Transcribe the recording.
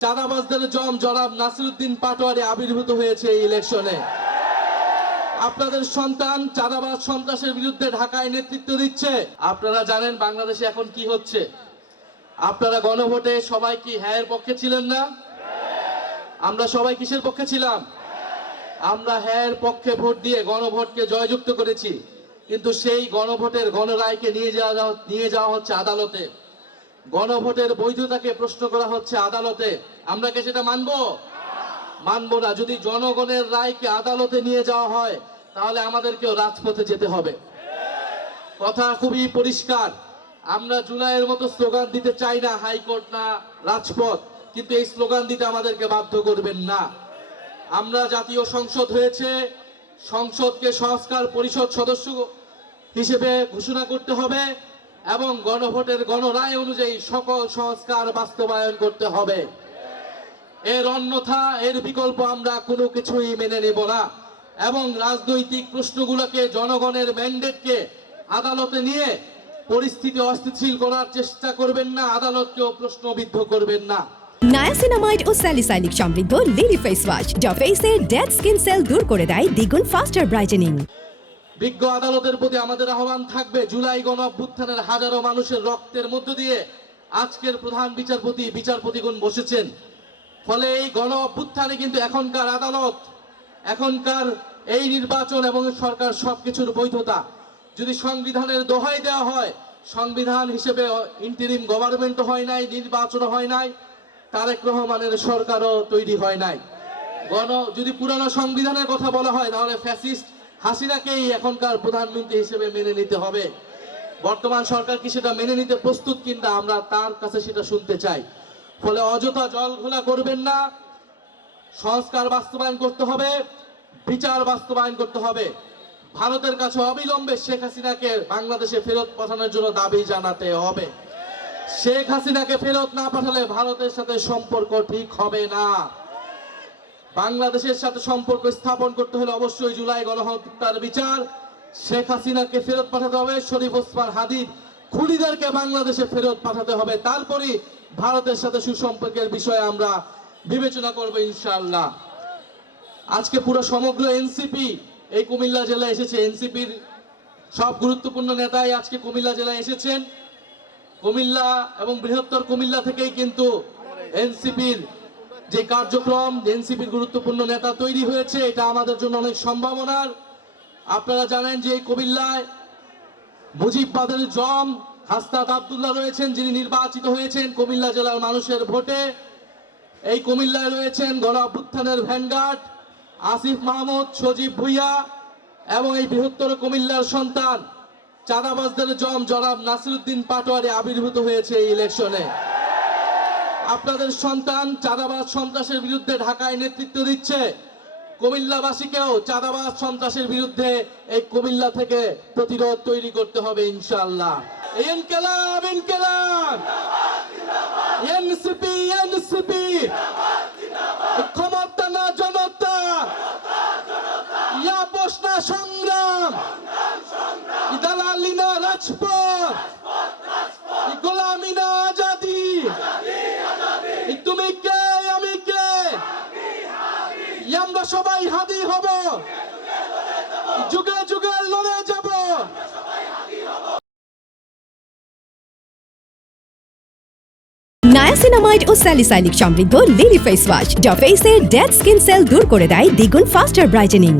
চাঁদাবাজদের জনাব নাসিরউদ্দিন পাটোয়ারি আবির্ভূত হয়েছে এই ইলেকশনে। আপনাদের সন্তান চাঁদাবাজ সন্ত্রাসের বিরুদ্ধে ঢাকায় নেতৃত্ব দিচ্ছে। আপনারা জানেন বাংলাদেশে এখন কি হচ্ছে। আপনারা গণভোটে সবাই কি হ্যাঁ পক্ষে ছিলেন না? আমরা সবাই কিসের পক্ষে ছিলাম? আমরা হ্যাঁ পক্ষে ভোট দিয়ে গণভোটকে জয়যুক্ত করেছি, কিন্তু সেই গণভোটের গণরায়কে নিয়ে যাওয়া হচ্ছে আদালতে। গণভোটের বৈধতাকে প্রশ্ন করা হচ্ছে আদালতে। আমরা কি সেটা মানবো না। যদি জনগণের রায়কে আদালতে নিয়ে যাওয়া হয় তাহলে আমাদেরকেও রাজপথে যেতে হবে। কথা খুবই পরিষ্কার। আমরা জুলাইয়ের মতো স্লোগান দিতে চাই না, হাইকোর্ট না রাজপথ, কিন্তু এই স্লোগান দিতে আমাদেরকে বাধ্য করবেন না। আমরা জাতীয় সংসদ হয়েছে, সংসদকে সংস্কার পরিষদ সদস্য হিসেবে ঘোষণা করতে হবে এবং গণভোটের গণরায় অনুযায়ী সকল সংস্কার বাস্তবায়ন করতে হবে। এর অন্যথা, এর বিকল্প আমরা কোনো কিছুই মেনে নেব না। এবং রাজনৈতিক প্রশ্নগুলোকে, জনগণের ম্যান্ডেটকে আদালতে নিয়ে পরিস্থিতি অস্থিতিশীল করার চেষ্টা করবেন না, আদালতকেও প্রশ্নবিদ্ধ করবেন না। নায়াসিনামাইড ও স্যালিসাইলিক সমৃদ্ধ লিলি ফেস ওয়াশ যা ফেসের ডেড স্কিন সেল দূর করে দেয় দ্বিগুণ ফাস্টার ব্রাইটেনিং। বিজ্ঞ আদালতের প্রতি আমাদের আহ্বান থাকবে, জুলাই গণ অভ্যুত্থানের হাজারো মানুষের রক্তের মধ্য দিয়ে আজকের প্রধান বিচারপতিগণ বসেছেন। ফলে এই গণ অভ্যুত্থানে কিন্তু এখনকার আদালত, এখনকার এই নির্বাচন এবং সরকার সবকিছুর বৈধতা যদি সংবিধানের দোহাই দেওয়া হয়, সংবিধান হিসেবে ইন্টারিম গভর্নমেন্টও হয় নাই, নির্বাচনও হয় নাই, তারেক রহমানের সরকারও তৈরি হয় নাই। যদি পুরানো সংবিধানের কথা বলা হয় তাহলে ফ্যাসিস্ট হাসিনাকেই এখনকার প্রধানমন্ত্রী হিসেবে মেনে নিতে হবে। বর্তমান সরকার কি সেটা মেনে নিতে প্রস্তুত কিনা আমরা তার কাছে সেটা শুনতে চাই। ফলে অযথা জল ঘোলা করবেন না। সংস্কার বাস্তবায়ন করতে হবে, বিচার বাস্তবায়ন করতে হবে। ভারতের কাছে অবিলম্বে শেখ হাসিনাকে বাংলাদেশে ফেরত পাঠানোর জন্য দাবি জানাতে হবে। শেখ হাসিনাকে ফেরত না পাঠালে ভারতের সাথে সম্পর্ক ঠিক হবে না। বাংলাদেশের সাথে সম্পর্ক স্থাপন করতে হলে অবশ্যই জুলাই গণহত্যার বিচার, শেখ হাসিনাকে ফেরত পাঠাতে হবে, শরীফ ওসমান হাদির খুনিদেরকে বাংলাদেশে ফেরত পাঠাতে হবে। তারপরই ভারতের সাথে সুসম্পর্কের বিষয়ে আমরা বিবেচনা করব ইনশাআল্লাহ। আজকে পুরো সমগ্র এনসিপি এই কুমিল্লা জেলায় এসেছে। এনসিপির সব গুরুত্বপূর্ণ নেতাই আজকে কুমিল্লা জেলায় এসেছেন। কুমিল্লা এবং বৃহত্তর কুমিল্লা থেকেই কিন্তু এনসিপির যে কার্যক্রম, এনসিপির গুরুত্বপূর্ণ নেতা তৈরি হয়েছে, এটা আমাদের জন্য অনেক সম্ভাবনার। আপনারা জানেন যে এই কুমিল্লায় মুজিববাদের জম হাসনাত আব্দুল্লাহ রয়েছেন, যিনি নির্বাচিত হয়েছেন কুমিল্লা জেলার মানুষের ভোটে। এই কুমিল্লায় রয়েছেন গণ অভ্যুত্থানের ভ্যানগার্ড আসিফ মাহমুদ, সজীব ভুইয়া এবং এই বৃহত্তর কুমিল্লার সন্তান চাঁদাবাজদের জনাব নাসিরউদ্দিন পাটোয়ারি আবির্ভূত হয়েছে এই ইলেকশনে। আপনাদের সন্তান চাঁদাবাজ সন্ত্রাসের বিরুদ্ধে ঢাকায় নেতৃত্ব দিচ্ছে। কুমিল্লাবাসীকেও চাঁদাবাজ সন্ত্রাসের বিরুদ্ধে এই কুমিল্লা থেকে প্রতিরোধ তৈরি করতে হবে ইনশাআল্লাহ। ইনকিলাব ইনকিলাব, এনসিপি এনসিপি, ক্ষমতা না জনতা, ইয়াপস না সংগ্রাম, দালালি না রাজপথ, গোলামি না আজাদি। তুমি কে আমি কে, আমরা সবাই হাদি হব, যুগে যুগে লড়ে যাব। নায়াসিনামাইড ও স্যালিসাইলিক সমৃদ্ধ লিলি ফেস ওয়াশ যা ফেসের ডেড স্কিন সেল দূর করে দেয় দ্বিগুণ ফাস্টার ব্রাইটেনিং।